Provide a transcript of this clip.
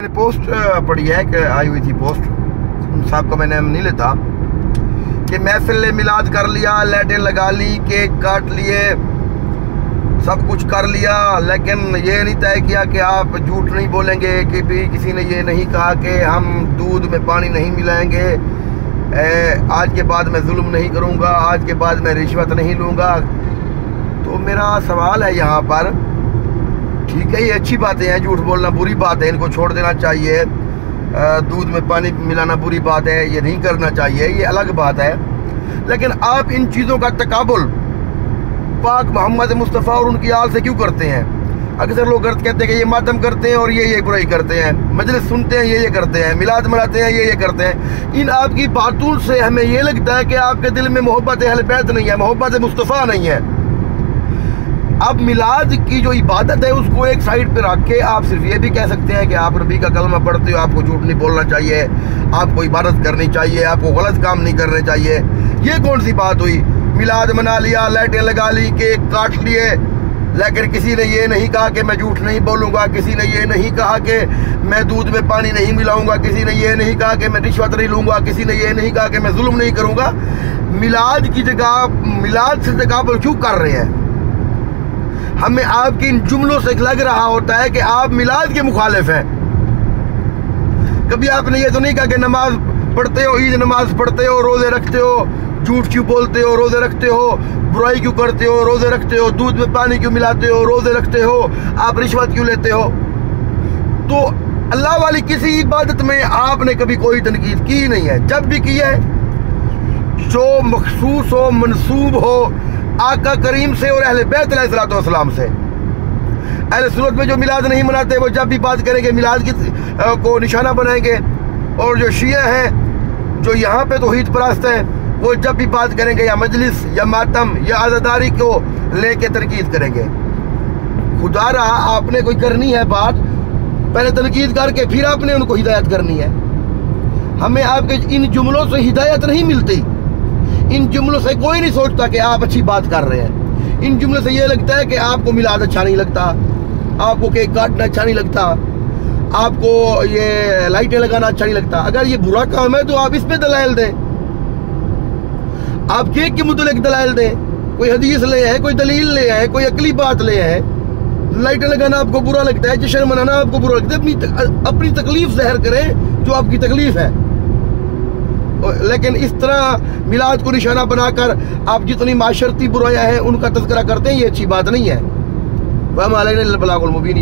میں نے پوسٹ پڑھی ہے کہ آئی ہوئی تھی پوسٹ صاحب کا میں نام نہیں لیتا کہ محفل میلاد کر لیا، لائٹیں لگا لی، کیک کاٹ لیے، سب کچھ کر لیا، لیکن یہ نہیں طے کیا کہ آپ جھوٹ نہیں بولیں گے کہ بھی کسی نے یہ نہیں کہا کہ ہم دودھ میں پانی نہیں ملائیں گے، آج کے بعد میں ظلم نہیں کروں گا، آج کے بعد میں رشوت نہیں لوں گا۔ تو میرا سوال ہے یہاں پر، ٹھیک ہے یہ اچھی باتیں ہیں، جھوٹ بولنا بری بات ہے، ان کو چھوڑ دینا چاہیے، دودھ میں پانی ملانا بری بات ہے، یہ نہیں کرنا چاہیے، یہ الگ بات ہے، لیکن آپ ان چیزوں کا تقابل پاک محمد مصطفیٰ اور ان کی آل سے کیوں کرتے ہیں؟ اکثر لوگ کہتے ہیں کہ یہ ماتم کرتے ہیں اور یہ برائی کرتے ہیں، مجلس سنتے ہیں یہ کرتے ہیں، میلاد مناتے ہیں یہ کرتے ہیں۔ ان آپ کی باتوں سے ہمیں یہ لگتا ہے کہ آپ کے دل میں محبت اہل بیت نہیں ہے، محبت مصطفیٰ نہیں ہے۔ اب میلاد کی جو عبادت ہے اس کو ایک سائیڈ پہ رکھ کے آپ صرف یہ بھی کہہ سکتے ہیں کہ آپ نبی کا کلمہ پڑھتے ہو، آپ کو جھوٹ نہیں بولنا چاہیے، آپ کو عبادت کرنی چاہیے، آپ کو غلط کام نہیں کرنے چاہیے۔ یہ کون سی بات ہوئی؟ میلاد منا لیا، لائٹیں لگا لی، کیک کاٹ لیے، لیکن کسی نے یہ نہیں کہا کہ میں جھوٹ نہیں بولوں گا، کسی نے یہ نہیں کہا کہ میں دودھ میں پانی نہیں ملاؤں گا، کسی نے یہ نہیں کہا کہ میں رشوت نہیں لوں گا، کسی نے یہ نہیں کہا کہ میں ظلم نہیں کروں گا۔ میلاد کی جگہ میلاد سے تقابل کیوں کر رہے ہیں؟ ہمیں آپ کے ان جملوں سے لگ رہا ہوتا ہے کہ آپ میلاد کے مخالف ہیں۔ کبھی آپ نے یہ تو نہیں کہا کہ نماز پڑھتے ہو، عید نماز پڑھتے ہو، روزے رکھتے ہو، جھوٹ کیوں بولتے ہو، روزے رکھتے ہو، برائی کیوں کرتے ہو، روزے رکھتے ہو، دودھ میں پانی کیوں ملاتے ہو، روزے رکھتے ہو، آپ رشوت کیوں لیتے ہو؟ تو اللہ والی کسی عبادت میں آپ نے کبھی کوئی تنقید کی نہیں ہے، جب بھی کی ہے جو مخصوص ہو، منسوب ہو آقا کریم سے اور اہل بیت علیہ السلام سے۔ اہل سنت میں جو میلاد نہیں مناتے وہ جب بھی بات کریں گے میلاد کو نشانہ بنائیں گے، اور جو شیعہ ہیں جو یہاں پہ توحید پرست ہیں وہ جب بھی بات کریں گے یا مجلس یا ماتم یا عزاداری کو لے کے تنقید کریں گے۔ خدا رہا آپ نے کوئی کرنی ہے بات، پہلے تنقید کر کے پھر آپ نے ان کو ہدایت کرنی ہے۔ ہمیں آپ کے ان جملوں سے ہدایت نہیں ملتی، ان جملوں سے کوئی نہیں سوچتا کہ آپ اچھی بات کر رہے ہیں۔ ان جملوں سے یہ لگتا ہے کہ آپ کو میلاد اچھا نہیں لگتا، آپ کو کیک کاٹنا اچھا نہیں لگتا، آپ کو یہ لائٹیں لگانا اچھا نہیں لگتا۔ اگر یہ برا کام ہے تو آپ اس پہ دلائل دیں، آپ کیک کے متعلق دلائل دیں، کوئی حدیث لے آئے، کوئی دلیل لے آئے، کوئی عقلی بات لے آئے۔ لائٹیں لگانا آپ کو برا لگتا ہے، جشن منانا آپ کو برا لگتا ہے، اپنی تکلیف ظاہر کریں جو آپ کی تکلیف ہے، لیکن اس طرح میلاد کو نشانہ بنا کر آپ جتنی معاشرتی برائیاں ہیں ان کا تذکرہ کرتے ہیں، یہ اچھی بات نہیں ہے۔ وَمَا عَلَيْنَا إِلَّا الْبَلَاغُ الْمُبِينُ۔